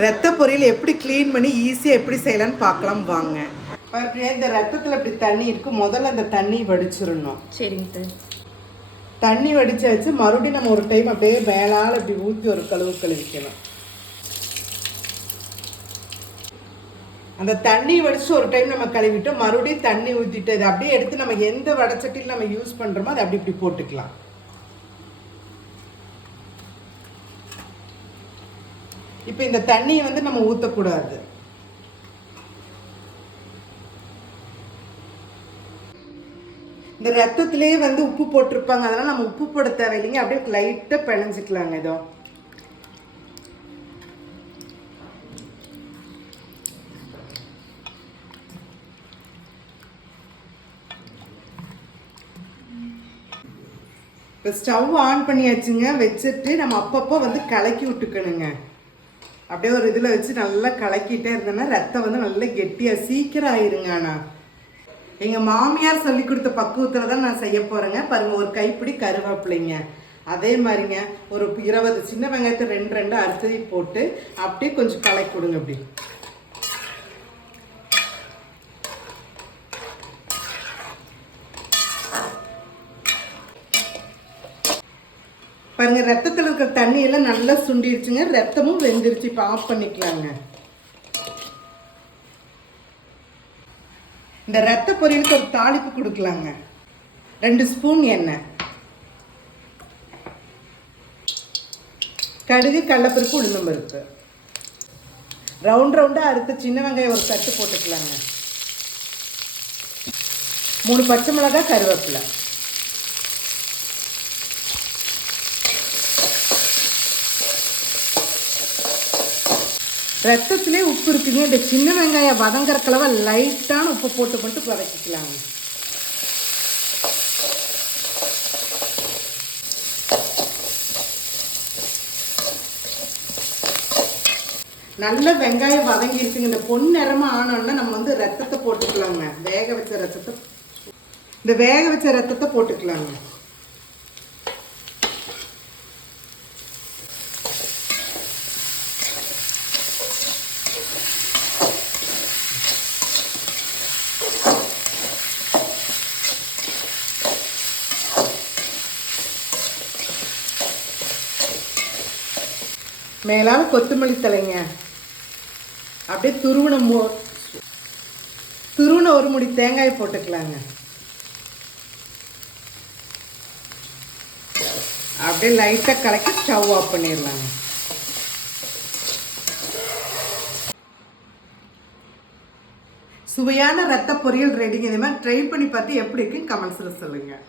ரத்த பொரியல் எப்படி க்ளீன் பண்ணி ஈஸியாக எப்படி செய்யலான்னு பார்க்கலாம் வாங்க. இந்த ரத்தத்தில் இப்படி தண்ணி இருக்குது. முதல்ல அந்த தண்ணி வடிச்சிடணும். சரிங்க சார். தண்ணி வடிச்சாச்சு. மறுபடியும் நம்ம ஒரு டைம் அப்படியே மேலால் இப்படி ஊற்றி ஒரு கழுவிக்கணும். அந்த தண்ணி வடிச்சு ஒரு டைம் நம்ம கழுவிட்டோம். மறுபடியும் தண்ணி ஊற்றிட்டு அதை அப்படியே எடுத்து நம்ம எந்த வடச்சட்டியில் நம்ம யூஸ் பண்ணுறோமோ அதை அப்படி இப்படி போட்டுக்கலாம். இப்போ இந்த தண்ணியை வந்து நம்ம ஊற்றக்கூடாது. இந்த ரத்தத்திலேயே வந்து உப்பு போட்டிருப்பாங்க. அதனால் நம்ம உப்பு போட தேவையில்லைங்க. அப்படியே லைட்டாக பிணைஞ்சிக்கலாங்க. ஏதோ இப்போ ஸ்டவ் ஆன் பண்ணியாச்சுங்க. வச்சுட்டு நம்ம அப்பப்போ வந்து கலக்கி விட்டுக்கணுங்க. அப்படியே ஒரு இதில் வச்சு நல்லா கலக்கிட்டே இருந்தோன்னா ரத்தம் வந்து நல்லா கெட்டியாக சீக்கிரம் ஆயிருங்க. ஆனால் எங்கள் மாமியார் சொல்லி கொடுத்த பக்குவத்தில் தான் நான் செய்ய போகிறேங்க. பாருங்கள், ஒரு கைப்பிடி கருவேப்பிலைங்க, அதே மாதிரிங்க ஒரு 20 சின்ன வெங்காயத்தை 2 அறுத்ததி போட்டு அப்படியே கொஞ்சம் கலக்கி கொடுங்க. அப்படி பாருங்க, ரத்தத்தில் இருக்கிற தண்ணியெல்லாம் நல்லா சுண்டிடுச்சுங்க. ரத்தமும் வெந்துருச்சு. இப்போ ஆஃப் பண்ணிக்கலாங்க. இந்த ரத்த பொரியலுக்கு ஒரு தாளிப்பு கொடுக்கலாங்க. 2 ஸ்பூன் எண்ணெய், கடுகு, கடலைப்பருப்பு, உளுந்தம்பருப்பு, ரவுண்டாக அறுத்த சின்ன வெங்காயம் ஒரு கட்டு போட்டுக்கலாங்க. 3 பச்சை மிளகாய், கருவேப்பிலை, ரத்தத்திலே உப்பு இருக்குங்க. இந்த சின்ன வெங்காயம் வதங்குற கலவை லைட்டான உப்பு போட்டு மட்டும் வதக்கிக்கலாங்க. நல்ல வெங்காயம் வதங்கிடுச்சுங்க. இந்த பொன் நிறமாக ஆனோன்னா நம்ம வந்து ரத்தத்தை போட்டுக்கலாங்க. வேக வச்ச ரத்தத்தை போட்டுக்கலாங்க. மேலால் கொத்தமல்லி தலைங்க, அப்படியே துருவன ஒரு முடி தேங்காய் போட்டுக்கலாங்க. அப்படியே லைட்டாக கலக்கி ஸ்டவ் ஆஃப் பண்ணிடலாங்க. சுவையான ரத்த பொரியல் ரெடிங்க. இந்த மாதிரி ட்ரை பண்ணி பார்த்து எப்படி இருக்குன்னு கமெண்ட்ஸில் சொல்லுங்கள்.